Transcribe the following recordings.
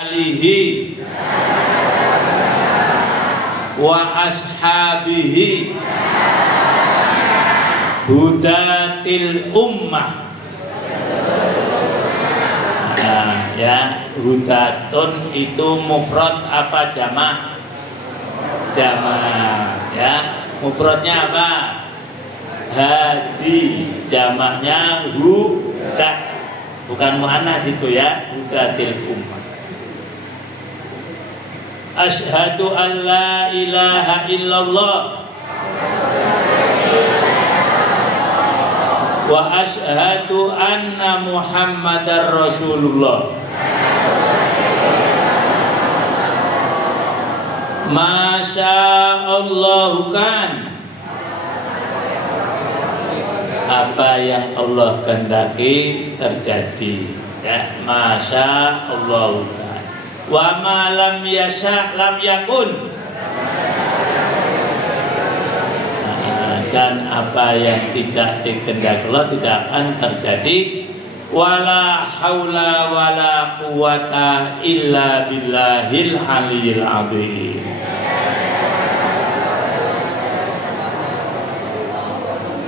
alihi wa ashabihi hudatil ummah. Nah, ya, hudatun itu mufrad apa jamak? Jamak, ya. Mufradnya apa? Hadi, jamaknya huda, bukan muannas itu ya, hudatil ummah. Asyhadu an la ilaha illallah wa asyhadu anna Muhammadar Rasulullah. Masya Allah kan, apa yang Allah kehendaki terjadi, ya. Masya Allah kan. Wa ma lam yasha lam yakun. Dan apa yang tidak dikehendaki Allah tidak akan terjadi. Wala haula wala quwata illa billahil aliyil azim.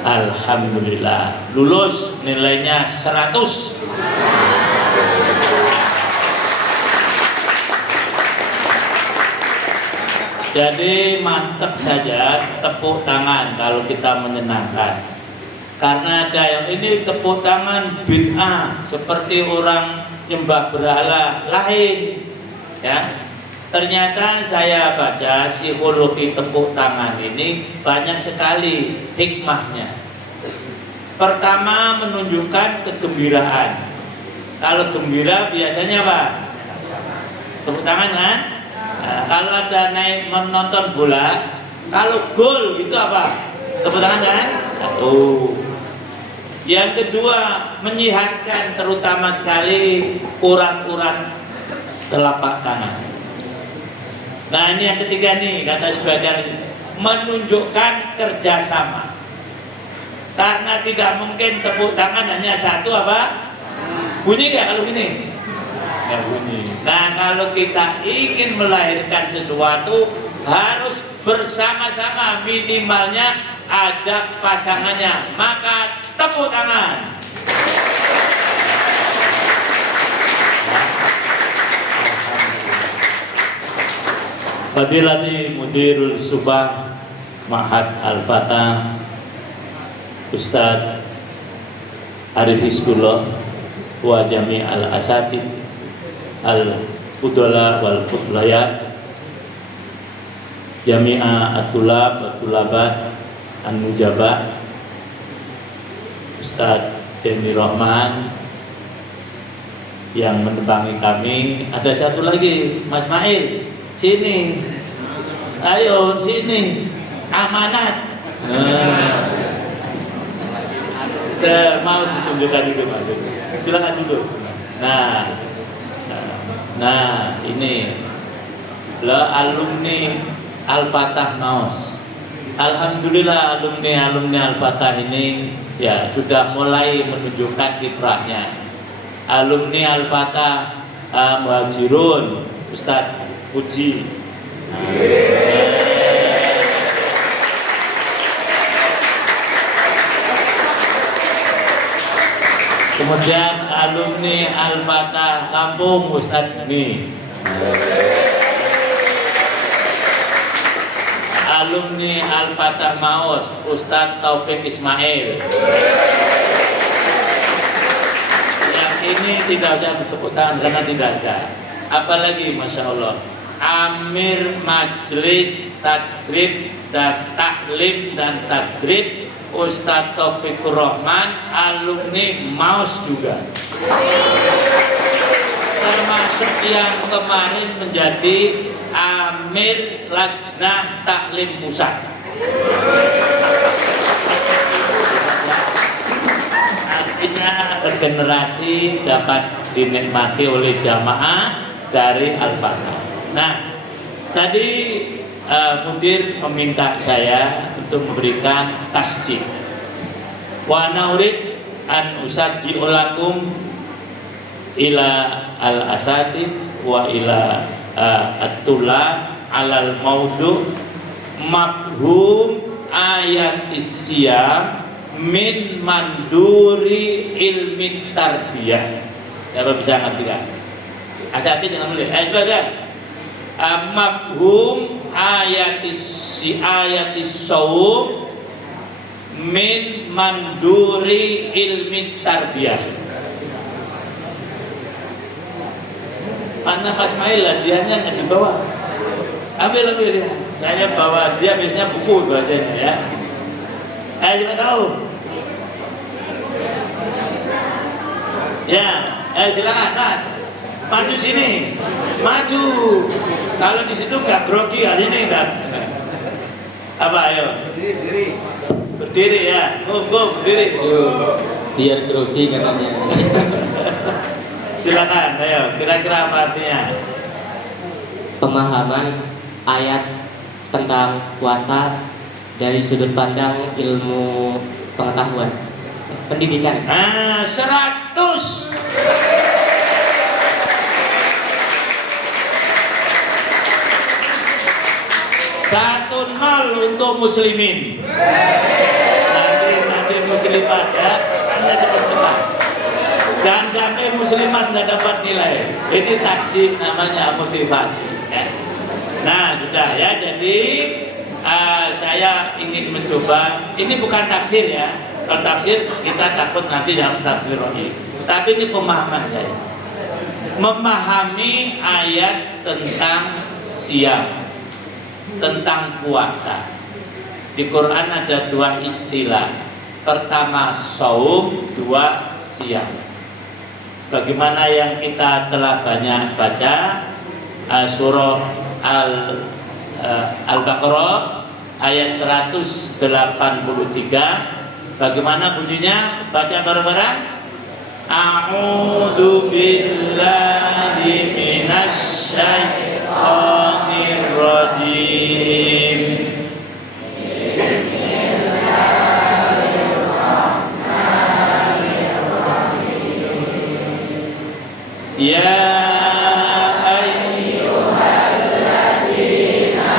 Alhamdulillah, lulus, nilainya 100. Jadi mantap saja, tepuk tangan kalau kita menyenangkan. Karena ada yang ini tepuk tangan bid'ah, seperti orang nyembah berhala lain, ya. Ternyata saya baca psikologi tepuk tangan ini banyak sekali hikmahnya. Pertama, menunjukkan kegembiraan. Kalau gembira biasanya apa? Tepuk tangan kan? Nah, kalau ada naik menonton bola, kalau gol itu apa? Tepuk tangan kan? Oh. Yang kedua, menyihatkan terutama sekali urat-urat telapak tangan. Nah, ini yang ketiga nih, kata sebagian, menunjukkan kerjasama. Karena tidak mungkin tepuk tangan hanya satu apa? Bunyi nggak kalau gini? Nggak bunyi. Nah, kalau kita ingin melahirkan sesuatu harus bersama-sama, minimalnya ajak pasangannya, maka tepuk tangan. Fadilati Mudirul Subah Ma'had Al-Fatah Ustadz Arif Hizbullah wa Jami' Al-Asatid Al-Fudala wal-Fudlayat Jami'a At-Tulab At-Tulabat An-Nujabah Ustadz Deni Rahman yang menembangi kami. Ada satu lagi, Mas Mail, sini, ayo sini, amanat. Mau ditunjukkan itu Mas, silakan duduk. Nah ini lah alumni Al-Fatah Maus. Alhamdulillah alumni Al-Fatah ini ya sudah mulai menunjukkan kiprahnya. Alumni Al-Fatah Muhajirun Ustadz Puji. Kemudian alumni Al-Fatah Lampung Ustadz ini. Alumni Al-Fatah Maus Ustadz Taufik Ismail. Yang ini tidak usah bertepuk tangan karena tidak ada. Apalagi Masya Allah, Amir Majelis Tadrib dan Taklim dan Tadrib Ustadz Taufikur Rahman, alumni Maus juga, termasuk yang kemarin menjadi Amir Lajnah Taklim Pusat. Artinya regenerasi dapat dinikmati oleh jamaah dari Al-Fatah. Nah, tadi Mudir meminta saya untuk memberikan tasjid. Wa naurid an usajji'u lakum ila al-asatid wa ila at-tula alal maudu mafhum ayatis siyam min manduri ilmi tarbiyah. Siapa bisa ngerti? Asati jangan mulai. Coba kan. Mafhum ayatis saum min manduri ilmi tarbiyah. Mana Mas Mail hadiahnya di bawah. Ambil ya. Saya bawa dia biasanya buku bacanya ya. Ayo coba tahu. Ya, silakan Mas. Maju sini. Maju. Kalau di situ nggak grogi hari ini kan. Apa ayo? Berdiri. Berdiri ya. Berdiri. Biar grogi katanya. Silakan, ayo. Kira-kira apa artinya? Pemahaman ayat tentang puasa dari sudut pandang ilmu pengetahuan pendidikan. 100. 1-0 untuk muslimin. Nanti muslimat ya. Anda cepat-cepat. Dan sampai muslimat nggak dapat nilai. Ini tasjid namanya, motivasi. Ya. Nah sudah ya. Jadi saya ingin mencoba. Ini bukan tafsir ya. Kalau tafsir kita takut nanti dalam tafsir ini. Tapi ini pemahaman saya. Memahami ayat tentang siam, tentang puasa. Di Quran ada 2 istilah. Pertama saum, 2 siam. Bagaimana yang kita telah banyak baca surah Al-Baqarah ayat 183. Bagaimana bunyinya? Baca bareng-bareng. A'udzu billahi minasy syaithanir rajim. Ya ayyuhalladzina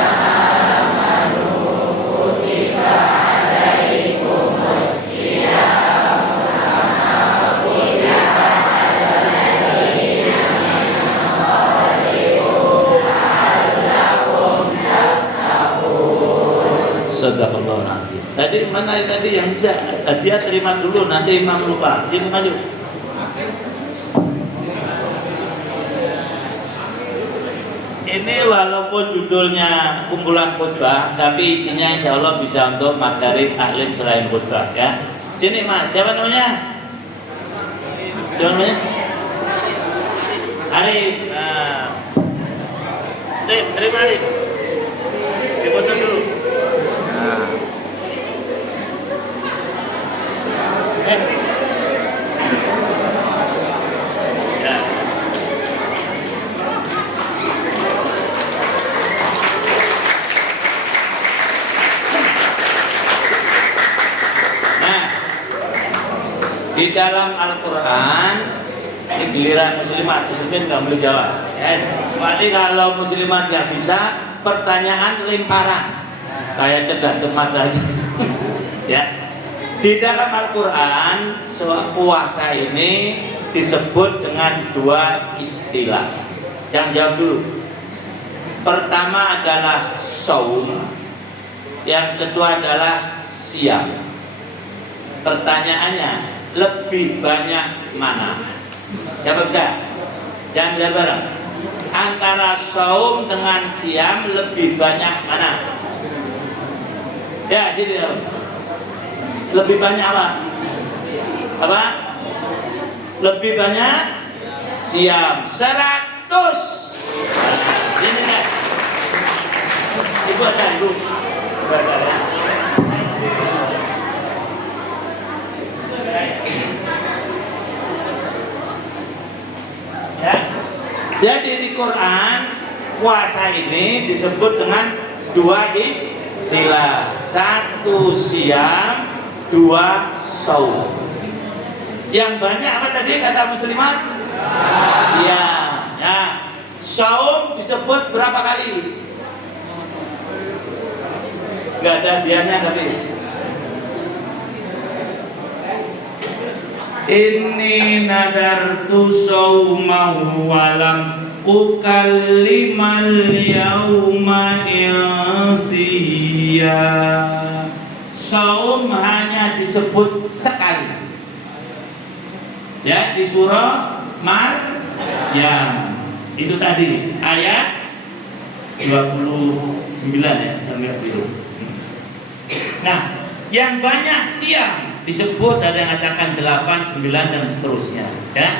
amanu kutiba alaikumus siyam kama kutiba alal ladzina min qablikum la'allakum tattaqun. Shadaqallahul azim. Tadi mana tadi yang bisa dia terima dulu, nanti imam lupa. Sini maju. Ini walaupun judulnya kumpulan khutbah, tapi isinya insya Allah bisa untuk materi taklim selain khutbah ya. Sini Mas, siapa namanya? Siapa namanya? Arif. Nah. Terima Arif. Dipoto dulu. Di dalam Al-Quran ini giliran muslimat, muslimin nggak boleh jawab ya. Kecuali kalau muslimat nggak bisa, pertanyaan lemparan kayak cerdas cermat aja ya. Di dalam Al-Quran puasa ini disebut dengan 2 istilah. Jangan jawab dulu. Pertama adalah saum, yang kedua adalah siam. Pertanyaannya, lebih banyak mana? Siapa bisa? Jangan jawab bareng. Antara saum dengan siam lebih banyak mana? Ya, sini ya. Lebih banyak apa? Apa? Lebih banyak siam. 100. Ini kan. Ibu ada ibu. Ibu ada ya. Ya. Jadi di Quran puasa ini disebut dengan 2 istilah. 1 siam, 2 saum. Yang banyak apa tadi kata muslimat? Siam. Ya. Saum disebut berapa kali? Nggak ada hadiahnya tapi. Inni nadartu saumahu walam ukallimal yauma insiya. Saum hanya disebut sekali. Ya, di surah Maryam. Itu tadi ayat 29 ya, kami itu. Nah, yang banyak siang disebut ada yang katakan 8, 9 dan seterusnya, ya.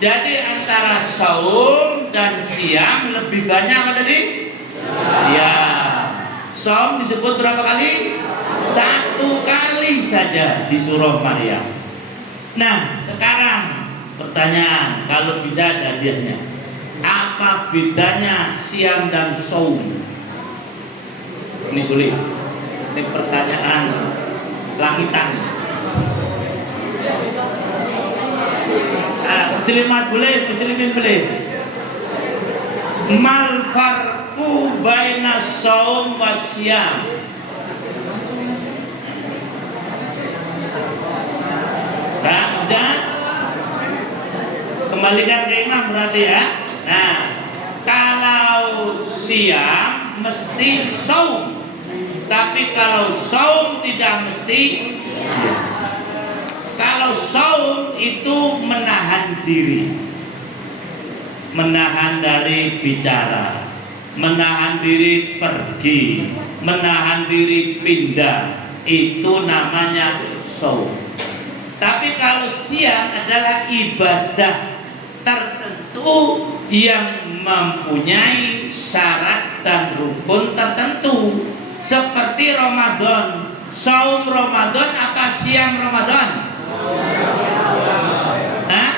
Jadi antara saum dan siam lebih banyak apa tadi? Siam. Saum disebut berapa kali? 1 kali saja di surah Maryam. Nah, sekarang pertanyaan, kalau bisa ada hadiahnya. Apa bedanya siam dan saum? Ini sulit. Ini pertanyaan langitan. Muslimat boleh, muslimin boleh. Mal farqu baina saum wa siam? Nah, bisa? Kembalikan ke imam berarti ya. Nah, kalau siam mesti saum. Tapi kalau saum tidak mesti siam. Kalau saum itu menahan diri, menahan dari bicara, menahan diri pergi, menahan diri pindah, itu namanya saum. Tapi kalau siam adalah ibadah tertentu yang mempunyai syarat dan rukun tertentu, seperti Ramadan. Saum Ramadan apa siam Ramadan? Hah?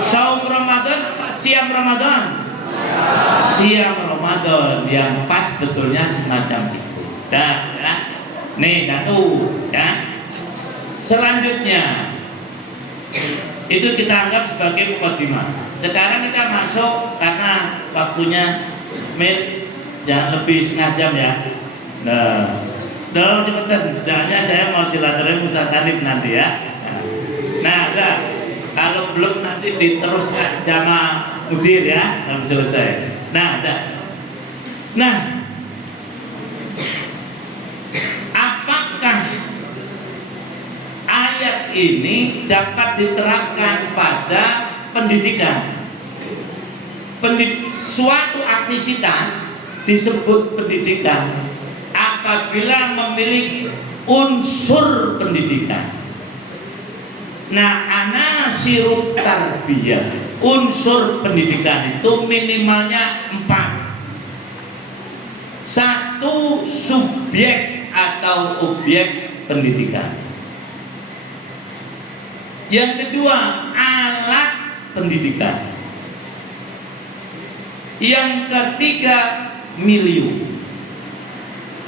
Saum Ramadan apa siam Ramadan? Siam Ramadan, yang pas betulnya semacam itu. Dah, ya. Nih satu, ya. Selanjutnya itu kita anggap sebagai mukadimah. Sekarang kita masuk karena waktunya jangan lebih setengah jam ya. Nah, cepetan. Jangan saya mau silaturahmi Ustaz Hanif nanti ya. Nah, udah. Kalau belum nanti diterus sama mudir ya, belum selesai. Nah, udah. Nah, apakah ayat ini dapat diterapkan pada pendidikan? Suatu aktivitas disebut pendidikan apabila memiliki unsur pendidikan. Nah, anasirut tarbiyah, unsur pendidikan itu minimalnya 4. 1, subjek atau objek pendidikan. Yang kedua, alat pendidikan. Yang ketiga, milieu.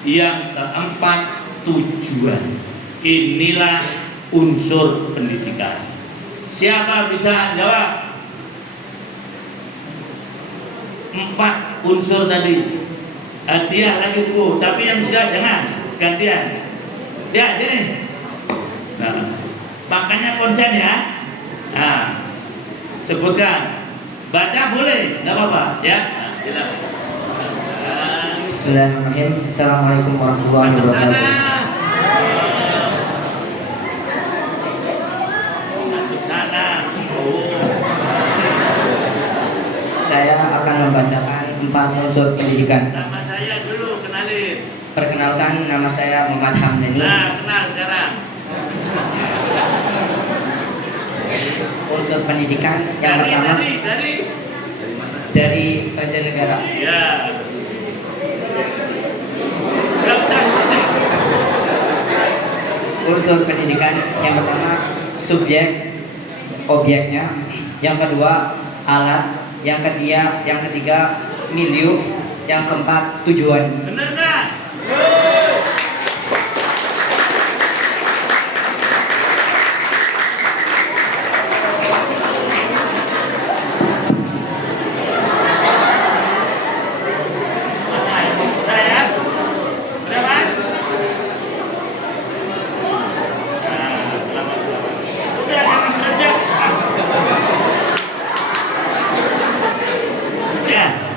Yang keempat, tujuan. Inilah unsur pendidikan. Siapa bisa jawab? 4 unsur tadi. Hadiah lagi Bu, tapi yang sudah jangan gantian. Ya, sini. Nah, makanya konsen ya. Nah, sebutkan. Baca boleh, nggak apa-apa ya. Nah, silakan. Bismillahirrahmanirrahim. Assalamualaikum warahmatullahi wabarakatuh. Saya akan membacakan 4 unsur pendidikan. Nama saya dulu, kenalin. Perkenalkan, nama saya Muhammad Hamdani. Nah, kenal sekarang. Unsur pendidikan yang pertama dari Banjarnegara. Iya. Gak usah sedih. Unsur pendidikan yang pertama subjek, objeknya. Yang kedua alat. Yang ketiga milieu. Yang keempat tujuan. Bener nggak?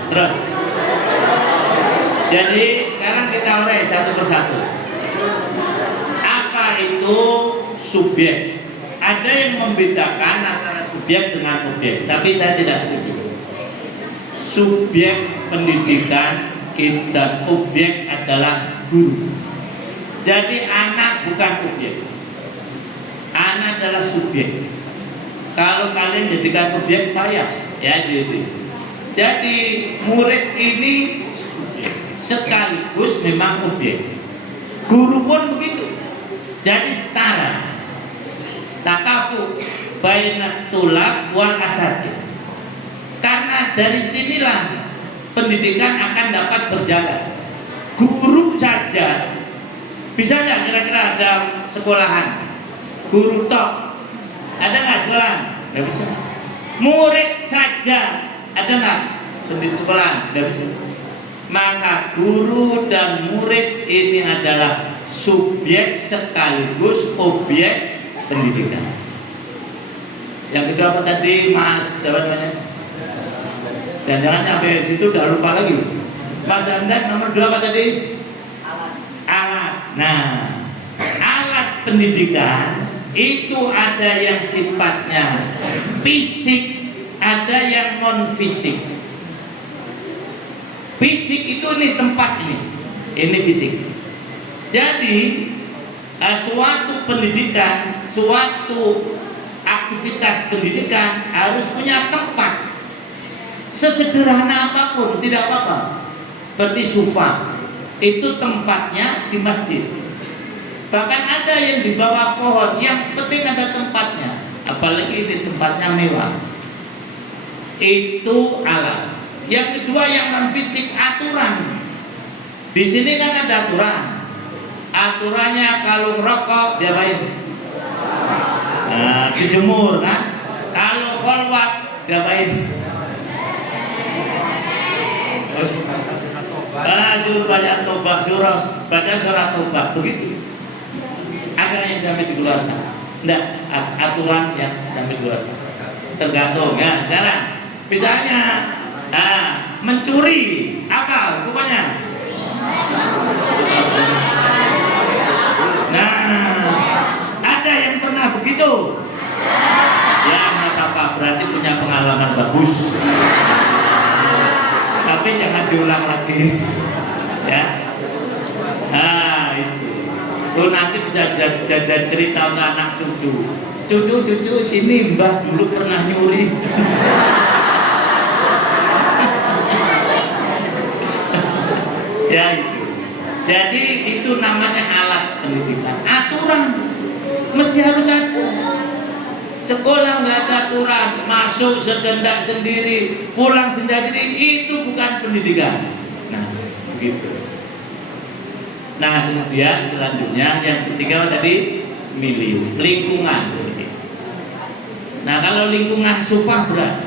Terus. Jadi sekarang kita urai satu persatu. Apa itu subjek? Ada yang membedakan antara subjek dengan objek, tapi saya tidak setuju. Subjek pendidikan dan objek adalah guru. Jadi anak bukan objek. Anak adalah subjek. Kalau kalian jadikan objek payah, ya jadi murid ini subjek sekaligus memang objek. Guru pun begitu. Jadi setara. Takafu bainat tulab wal asatid. Karena dari sinilah pendidikan akan dapat berjalan. Guru saja bisa nggak kira-kira ada sekolahan? Guru tok ada nggak sekolahan? Nggak bisa. Murid saja ada nggak sekolahan? Nggak bisa. Maka guru dan murid ini adalah subjek sekaligus objek pendidikan. Yang kedua apa tadi, Mas? Siapa namanya? Dan jangan sampai situ udah lupa lagi. Mas Hamdan nomor 2 apa tadi? Alat. Nah, alat pendidikan itu ada yang sifatnya fisik, ada yang non fisik. Fisik itu ini tempat ini fisik. Jadi suatu pendidikan, suatu aktivitas pendidikan harus punya tempat. Sesederhana apapun tidak apa-apa. Seperti sofa, itu tempatnya di masjid. Bahkan ada yang di bawah pohon, yang penting ada tempatnya. Apalagi di tempatnya mewah. Itu alat. Yang kedua yang non fisik, aturan. Di sini kan ada aturan. Aturannya kalau merokok diapain? Nah, dijemur kan? Kalau kholwat diapain? Suruh baca tobat, baca surat tobat, begitu. Ada yang sampai dikeluarkan? Enggak, aturan yang sampai dikeluarkan. Tergantung ya. Sekarang, misalnya, mencuri, apa hukumannya? Nah, ada yang pernah begitu? Ya, nggak apa-apa, berarti punya pengalaman bagus. Tapi jangan diulang lagi, ya. Nah, itu. Lu nanti bisa jajan cerita untuk anak cucu. Cucu sini mbah dulu pernah nyuri. Ya itu. Jadi itu namanya alat pendidikan. Aturan mesti harus ada. Sekolah nggak ada aturan, masuk sekendak sendiri, pulang sendiri, itu bukan pendidikan. Nah, begitu. Nah, kemudian selanjutnya yang ketiga tadi milieu, lingkungan. Nah, kalau lingkungan supah berat,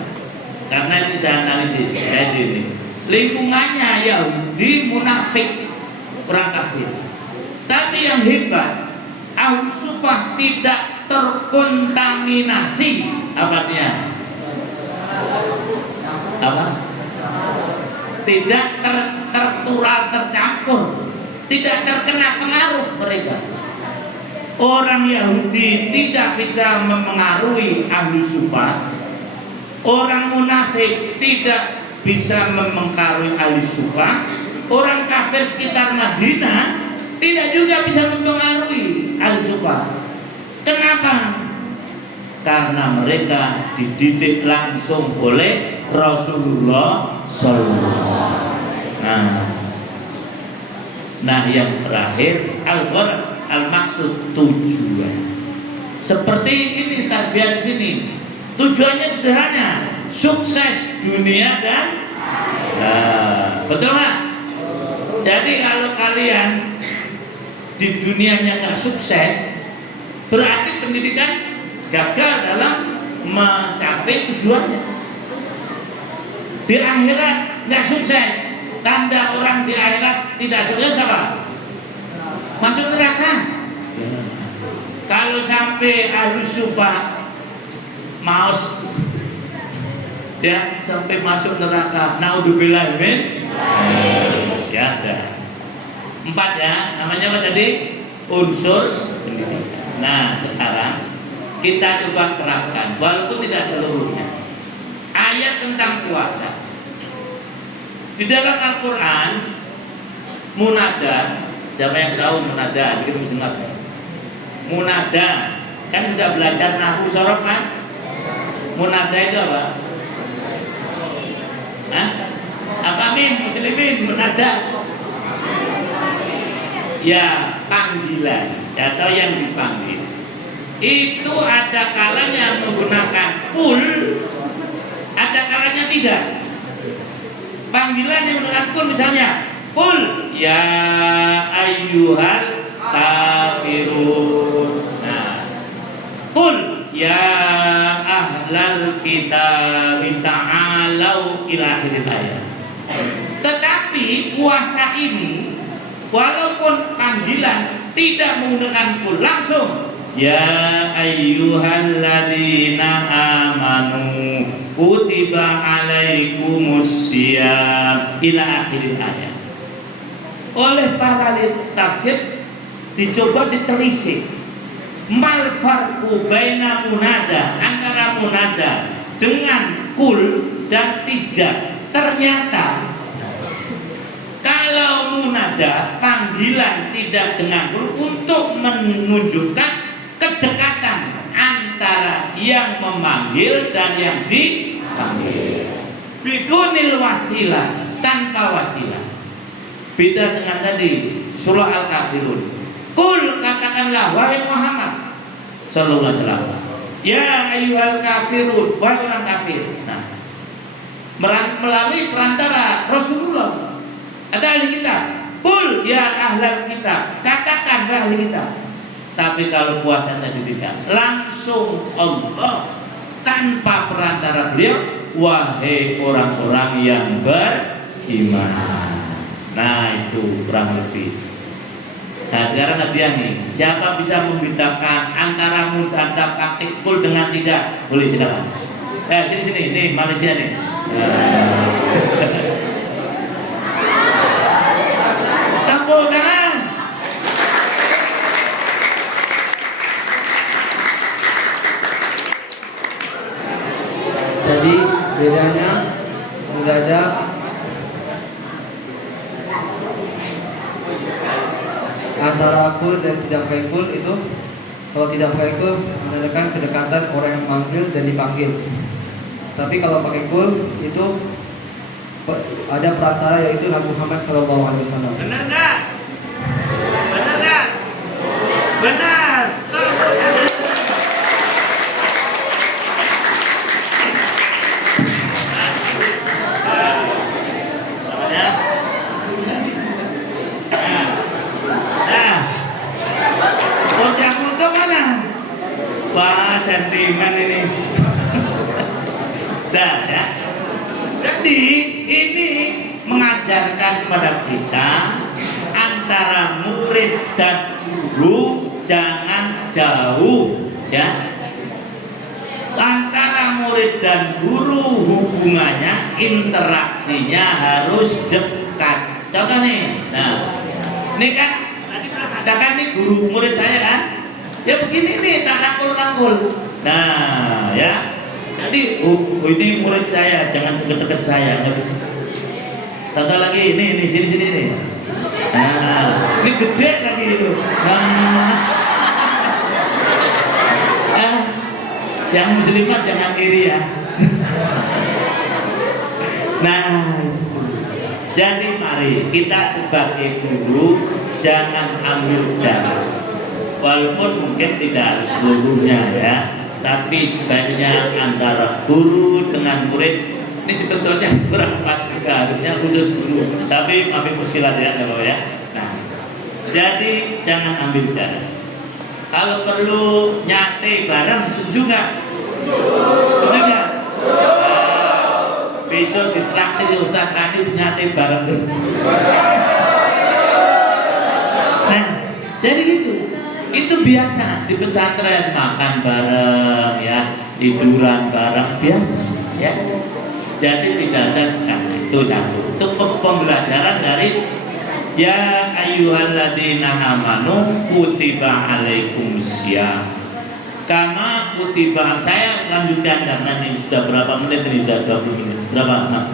karena ini saya analisis, kayak ini. Lingkungannya Yahudi, munafik, orang kafir. Tapi yang hebat, Ahlus Sufah tidak terkontaminasi. Apa dia? Apa? Tidak tertular, tercampur, tidak terkena pengaruh mereka. Orang Yahudi tidak bisa mempengaruhi Ahlus Sufah. Orang munafik tidak bisa mempengaruhi Ahlus Sufah. Orang kafir sekitar Madinah tidak juga bisa mempengaruhi Ahlus Sufah. Kenapa? Karena mereka dididik langsung oleh Rasulullah SAW. Nah, yang terakhir al-gharad, al-maksud, tujuan. Seperti ini tarbiyah di sini. Tujuannya sederhana, sukses dunia dan betul nggak? Jadi kalau kalian di dunianya nggak sukses, berarti pendidikan gagal dalam mencapai tujuannya. Di akhirat nggak sukses, tanda orang di akhirat tidak sukses apa? Masuk neraka. Kalau sampai Ahlus Sufah maos ya sampai masuk neraka. Naudzubillah min. Ya, ada 4 ya. Namanya apa tadi? Unsur pendidikan. Nah, sekarang kita coba terapkan, walaupun tidak seluruhnya. Ayat tentang puasa di dalam Al-Quran, munada. Siapa yang tahu munada? Kita mesti ngerti. Munada, kan sudah belajar nahwu sorof kan? Munada itu apa? Hah? Apa muslimin munada? Ya, panggilan atau yang dipanggil. Itu ada kalanya menggunakan kul, ada kalanya tidak. Panggilan yang menggunakan kul, misalnya kul ya ayyuhal kafirun. Nah, kul ya ahlal kitab ta'alau ila akhir ayat. Tetapi puasa ini walaupun panggilan tidak menggunakan kul, langsung ya ayyuhalladzina amanu kutiba alaikumusiyam ila akhir ayat. Oleh para tafsir dicoba ditelisik, mal farqu baina munada, antara munada dengan kul dan tidak. Ternyata kalau munada panggilan tidak dengan kul untuk menunjukkan kedekatan antara yang memanggil dan yang dipanggil. Bidunil wasilah, tanpa wasilah. Beda dengan tadi surah Al-Kafirun. Kul, katakanlah wahai Muhammad sallallahu alaihi wasallam, ya ayyuhal kafirun, wahai orang kafir. Nah, melalui perantara Rasulullah ada ahli kitab. Kul ya ahlal kitab, katakan wahai ahli kitab. Tapi kalau puasanya tidak, langsung Allah tanpa perantara beliau, wahai orang-orang yang beriman. Nah, itu kurang lebih. Nah, sekarang hadiah nih, siapa bisa membedakan antara munada pakai kul dengan tidak? Boleh, silakan. Sini, nih Malaysia nih. Tepuk tangan. Jadi bedanya munada antara kul dan tidak pakai kul itu, kalau tidak pakai kul menandakan kedekatan orang yang memanggil dan dipanggil. Tapi kalau pakai kul itu ada perantara, yaitu Nabi Muhammad SAW. Benar nggak? Benar nggak? Benar. Sentimen ini. Nah, ya. Jadi ini mengajarkan kepada kita antara murid dan guru jangan jauh, ya. Antara murid dan guru hubungannya, interaksinya harus dekat. Contoh nih, nah, ini kan tadi katakan nih guru murid saya kan. Ya begini nih, tak rangkul-rangkul. Nah, ya. Jadi, ini murid saya, jangan deket-deket saya, nggak bisa. Contoh lagi, ini sini nih. Nah, ini gede lagi itu. Yang muslimat jangan iri ya. Nah, jadi mari kita sebagai guru jangan ambil jarak. Walaupun mungkin tidak harus seluruhnya ya, tapi sebaiknya antara guru dengan murid ini sebetulnya kurang pas juga, harusnya khusus guru. Tapi maafin muskilat ya kalau ya. Nah, jadi jangan ambil jarak. Kalau perlu nyate bareng, setuju nggak? Setuju nggak? Besok ditraktir Ustaz Hanif nyate bareng. Nah, jadi gitu. Itu biasa di pesantren, makan bareng ya, tiduran bareng, biasa ya. Jadi tidak ada sekali. Itu satu. Itu pembelajaran dari ya ayyuhalladzina amanu kutiba alaikumusiyam. Kama kutiba, saya lanjutkan karena ini sudah berapa menit ini, sudah 20 menit. Berapa Mas?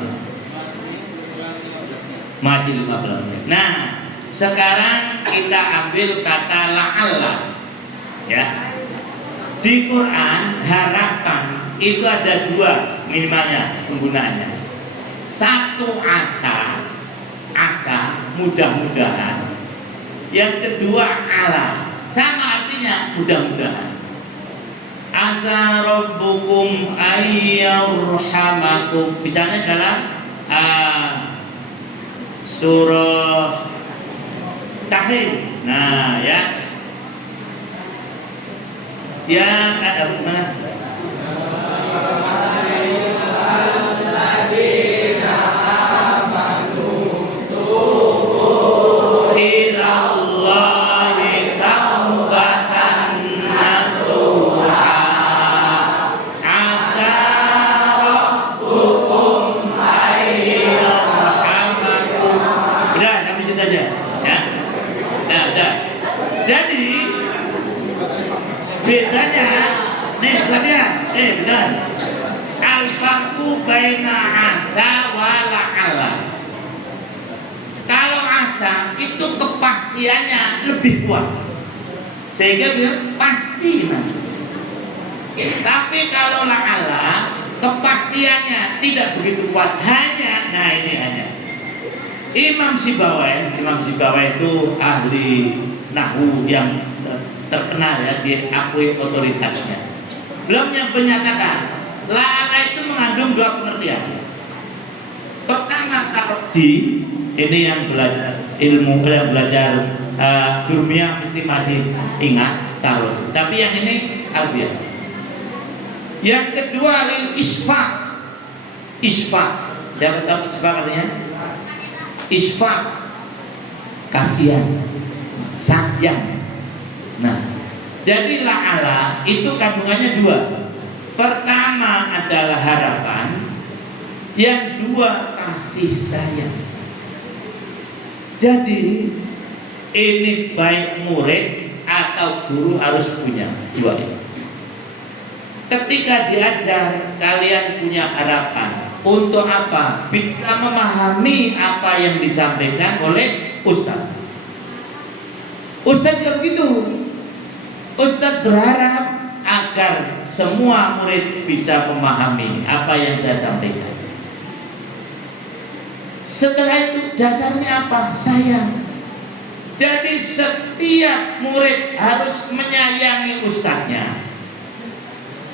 Masih 15 menit. Nah, sekarang kita ambil kata la'alla. Ya. Di Quran harapan itu ada dua minimalnya penggunaannya. Satu asa mudah-mudahan. Yang kedua ala, sama artinya mudah-mudahan. Asa rabbukum ayyarhamakum. Misalnya dalam surah Tahrim. Nah, ya. Mana? Jadi bedanya, nih perhatian, benar. Al-farqu baina asa wa la'alla. Kalau asa itu kepastiannya lebih kuat, sehingga dia pasti nanti. Tapi kalau la'alla kepastiannya tidak begitu kuat, hanya, nah ini hanya. Imam Sibawai itu ahli nahwu yang terkenal ya, diakui otoritasnya. Beliau menyatakan la'alla itu mengandung dua pengertian. Pertama taroji, ini yang belajar ilmu, yang belajar jurmiyah mesti masih ingat taroji. Tapi yang ini alfiah. Yang kedua lil isfaq. Siapa tahu isfaq artinya? Isfaq, kasihan, sayang. Nah, jadi la'ala itu kandungannya dua. Pertama adalah harapan, yang dua kasih sayang. Jadi ini baik murid atau guru harus punya dua ini. Ketika diajar kalian punya harapan. Untuk apa? Bisa memahami apa yang disampaikan oleh Ustadz. Ustadz juga begitu. Ustadz berharap agar semua murid bisa memahami apa yang saya sampaikan. Setelah itu dasarnya apa? Sayang. Jadi setiap murid harus menyayangi ustadznya.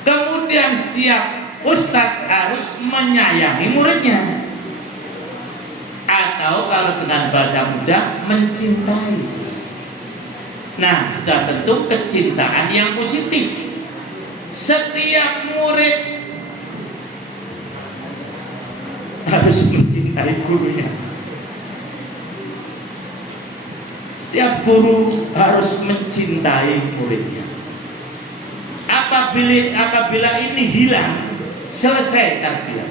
Kemudian setiap ustadz harus menyayangi muridnya, atau kalau dengan bahasa muda mencintai. Nah, sudah tentu kecintaan yang positif. Setiap murid harus mencintai gurunya. Setiap guru harus mencintai muridnya. Apabila ini hilang, selesai tarbiyah.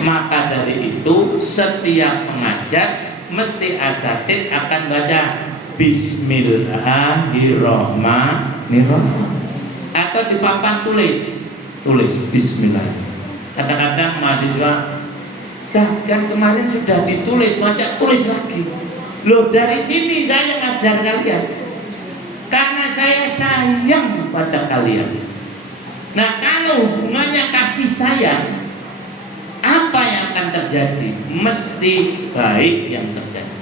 Maka dari itu setiap pengajar mesti asatid akan baca Bismillahirrahmanirrahim, atau di papan tulis Bismillah. Kadang-kadang mahasiswa, kan kemarin sudah ditulis, baca tulis lagi. Loh, dari sini saya ngajar kalian karena saya sayang pada kalian. Nah, kalau hubungannya kasih sayang, apa yang akan terjadi? Mesti baik yang terjadi.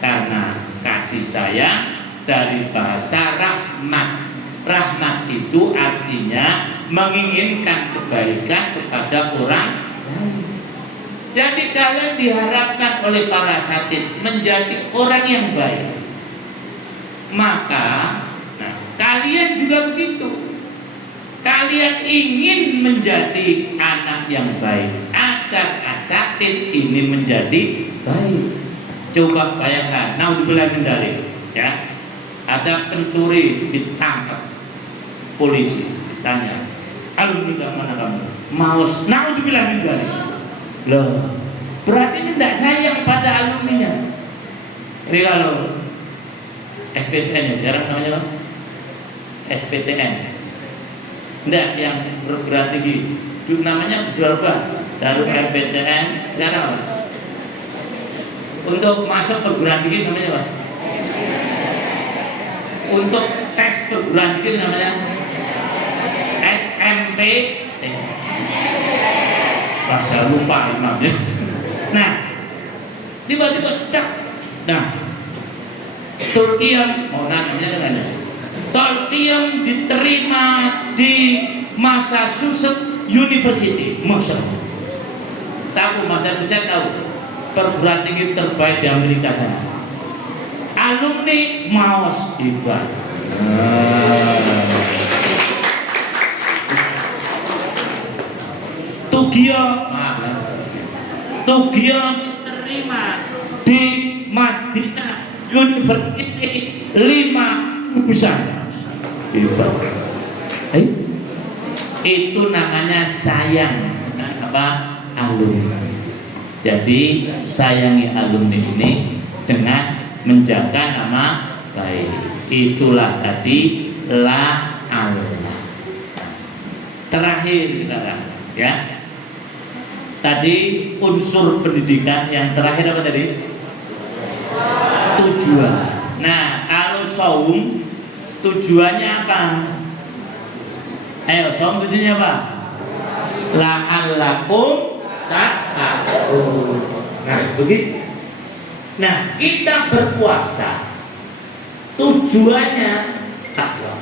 Karena kasih sayang dari bahasa rahmat. Rahmat itu artinya menginginkan kebaikan kepada orang lain. Jadi kalian diharapkan oleh para asatid menjadi orang yang baik. Maka, kalian juga begitu. Kalian ingin menjadi anak yang baik agar asatid ini menjadi baik. Coba bayangkan, naudzubillah min dzalik, ya. Ada pencuri ditangkap polisi, ditanya, alumni mana kamu? Maus, naudzubillah min dzalik. Loh, berarti ini tidak sayang pada alumninya. Jadi kalau SPTN ya sekarang namanya apa? SPTN. Enggak, yang perguruan tinggi. Dulu namanya berubah. Lalu SPTN, sekarang apa? Untuk masuk perguruan tinggi namanya apa? Untuk tes perguruan tinggi namanya SMP. Saya lupa imamnya. Nah, tiba-tiba cak. Nah, Tolkien, namanya kan ada. Tolkien diterima di Massachusetts University. Masya Allah. Tahu Massachusetts tahu? Perguruan tinggi terbaik di Amerika sana. Alumni maos hebat. Tugio diterima di Madinah University 5 jurusan. Hebat. Itu namanya sayang alumni. Jadi sayangi alumni ini dengan menjaga nama baik. Itulah tadi la Allah. Terakhir sekarang ya. Tadi unsur pendidikan yang terakhir apa tadi? Tujuan. Nah, kalau saum tujuannya apa? Ayo, saum tujuannya apa? La'allakum tattaqun. Nah, begitu. Nah, kita berpuasa tujuannya takwa.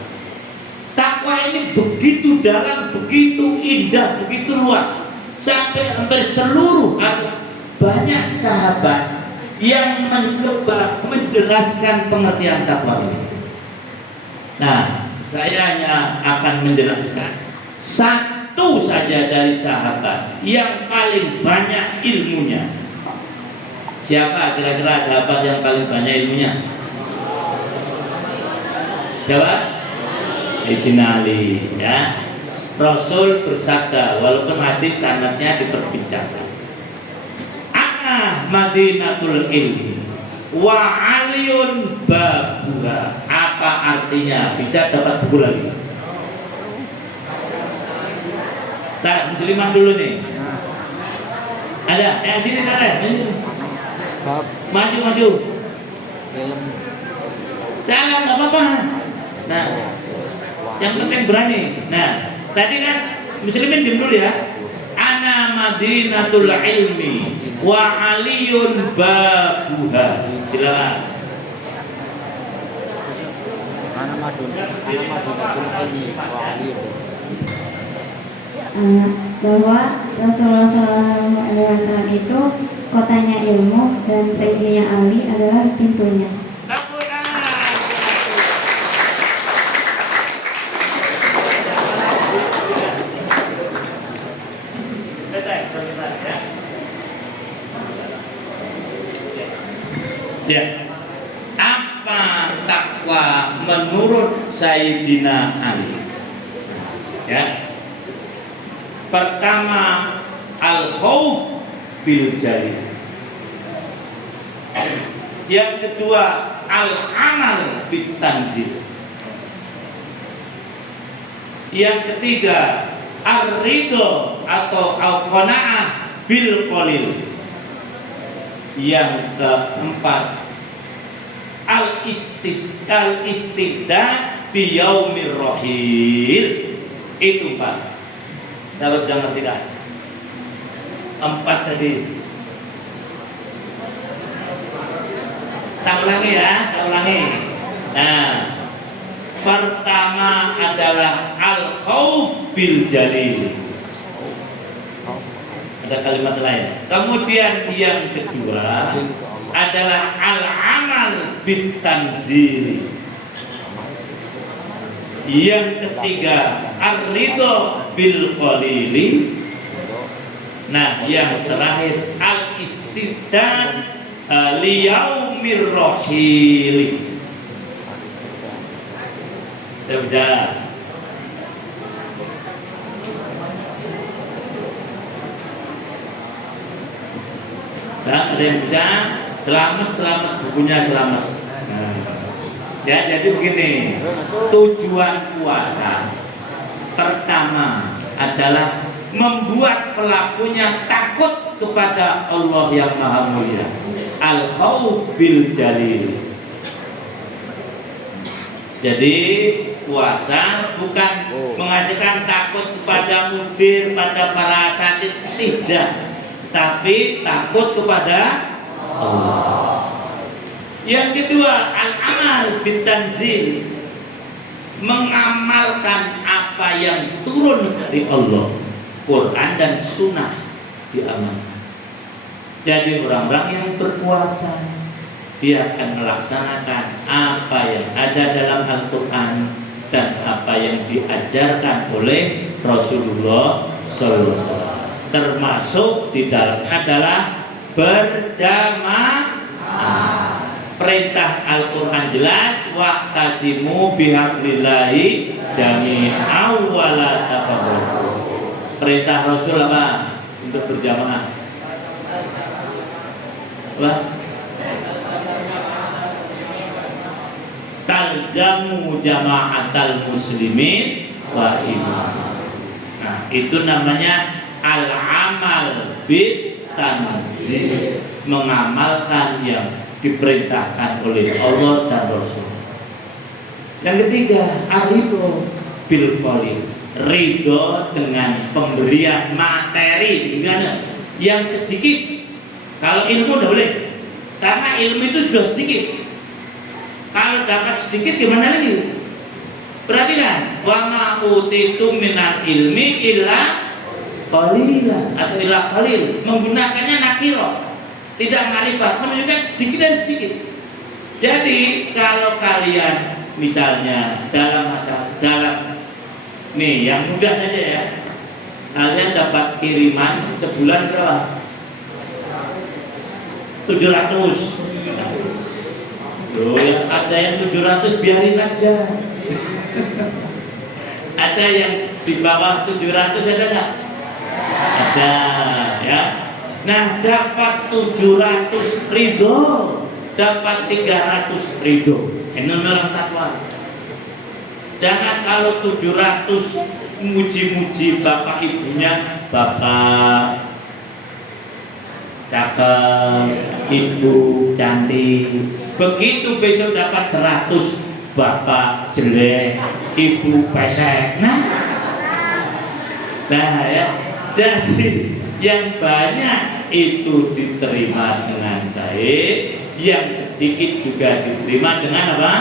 Takwa ini begitu dalam, begitu indah, begitu luas. Sampai hampir seluruh atau banyak sahabat yang mencoba menjelaskan pengertian takwa ini. Nah, saya hanya akan menjelaskan satu saja dari sahabat yang paling banyak ilmunya. Siapa kira-kira sahabat yang paling banyak ilmunya? Siapa? Sayyidina Ali, ya. Rasul bersabda, walaupun hadis sanadnya diperbincangkan, ana madinatul ilmi wa aliyun babuha. Apa artinya? Bisa dapat buku lagi. Tak, muslimah dulu nih. Ada? Sini ada. Maju. Salah, nggak apa-apa. Nah, yang penting berani. Nah, tadi kan muslimin diam dulu ya. Ana madinatul ilmi wa aliyun babuha. Silakan. Ana madinatul ilmi wa aliyun. Bahwa Rasulullah SAW itu kotanya ilmu dan Sayyidina Ali adalah pintunya. Ya, apa takwa menurut Sayyidina Ali? Ya, pertama al-khauf bil jalil. Yang kedua al-amal bit tanzil. Yang ketiga ar-ridho atau al-qanaah bil qalil. Yang keempat al-istidad bi yaumir rahil. Itu 4. Sahabat jangan ngerti kan? 4 tadi. Tak ulangi ya, tak ulangi. Nah, pertama adalah al-khauf bil jalil. Ada kalimat lain. Kemudian yang kedua adalah al-amal bit tanzili. Yang ketiga ar-ridho bil qalili. Nah, yang terakhir al-istidad liyaumir rahili. Saya bicara. Nah, ada yang bisa selamat bukunya selamat. Nah, ya jadi begini, tujuan puasa pertama adalah membuat pelakunya takut kepada Allah yang Maha Mulia. Al-khauf bil jalil. Jadi puasa bukan menghasilkan takut kepada mudir, pada para asatid, tidak, tapi takut kepada Allah. Yang kedua, al-amal bitanzil, mengamalkan apa yang turun dari Allah, Quran dan Sunnah diamalkan. Jadi orang-orang yang berpuasa, dia akan melaksanakan apa yang ada dalam Al-Quran dan apa yang diajarkan oleh Rasulullah SAW. Termasuk di dalamnya adalah berjamaah. Perintah Al-Quran jelas, wa'tasimu bihablillahi jami'an wa la tafarraqu. Perintah Rasul apa? Untuk berjamaah. Wah. Talzamu jama'atal muslimin wa imam. Nah, itu namanya al-amal bit tanzil, mengamalkan yang diperintahkan oleh Allah dan Rasul. Yang ketiga, aridho bil qoli, ridho dengan pemberian materi, gimana? Yang sedikit. Kalau ilmu udah boleh, karena ilmu itu sudah sedikit. Kalau dapat sedikit gimana lagi? Perhatikan, wa ma utitum minal ilmi illa qalila atau illa qalil, menggunakannya nakiro, tidak marifat, menunjukkan sedikit dan sedikit. Jadi kalau kalian misalnya dalam nih yang mudah saja ya, kalian dapat kiriman sebulan berapa? 700. Loh, ada yang 700 biarin aja. Ada yang di bawah 700 ada nggak? Ada ya. Nah, dapat 700 ridho, dapat 300 ridho. Ini orang takwa. Jangan kalau 700 muji-muji bapak ibunya, bapak cakep, ibu cantik. Begitu besok dapat 100, bapak jelek, ibu pesek. Nah ya, jadi yang banyak itu diterima dengan baik, yang sedikit juga diterima dengan apa?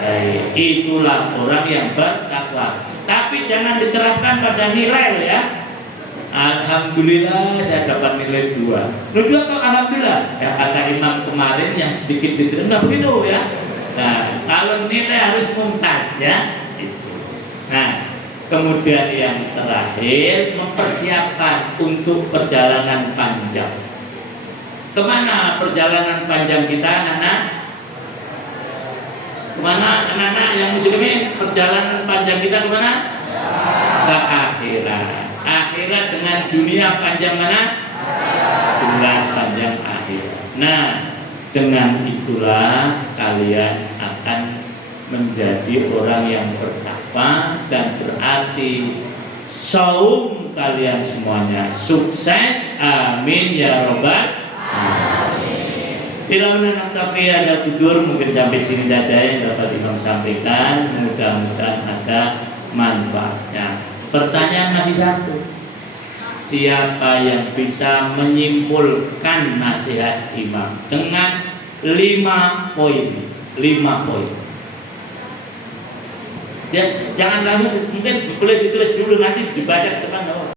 Baik. Itulah orang yang bertakwa. Tapi jangan diterapkan pada nilai loh ya. Alhamdulillah saya dapat nilai 2. Lu 2 kok alhamdulillah. Ya kata imam kemarin yang sedikit diterima, enggak begitu ya. Nah, kalau nilai harus mumtaz ya. Itu. Nah, kemudian yang terakhir, mempersiapkan untuk perjalanan panjang. Kemana perjalanan panjang kita, anak-anak? Kemana anak-anak yang muslimin? Perjalanan panjang kita kemana? Ke akhirat. Akhirat dengan dunia panjang mana? Jelas panjang akhirat. Nah, dengan itulah kalian akan menjadi orang yang bertakwa, dan berarti saum kalian semuanya sukses. Amin ya robbal alamin. Ilauna naktafi ada kudur, mungkin sampai sini saja yang dapat Imam sampaikan. Mudah-mudahan ada manfaatnya. Pertanyaan masih satu. Siapa yang bisa menyimpulkan nasihat imam dengan 5 poin? 5 poin. Ya, jangan langsung, mungkin boleh ditulis dulu, nanti dibaca ke depan.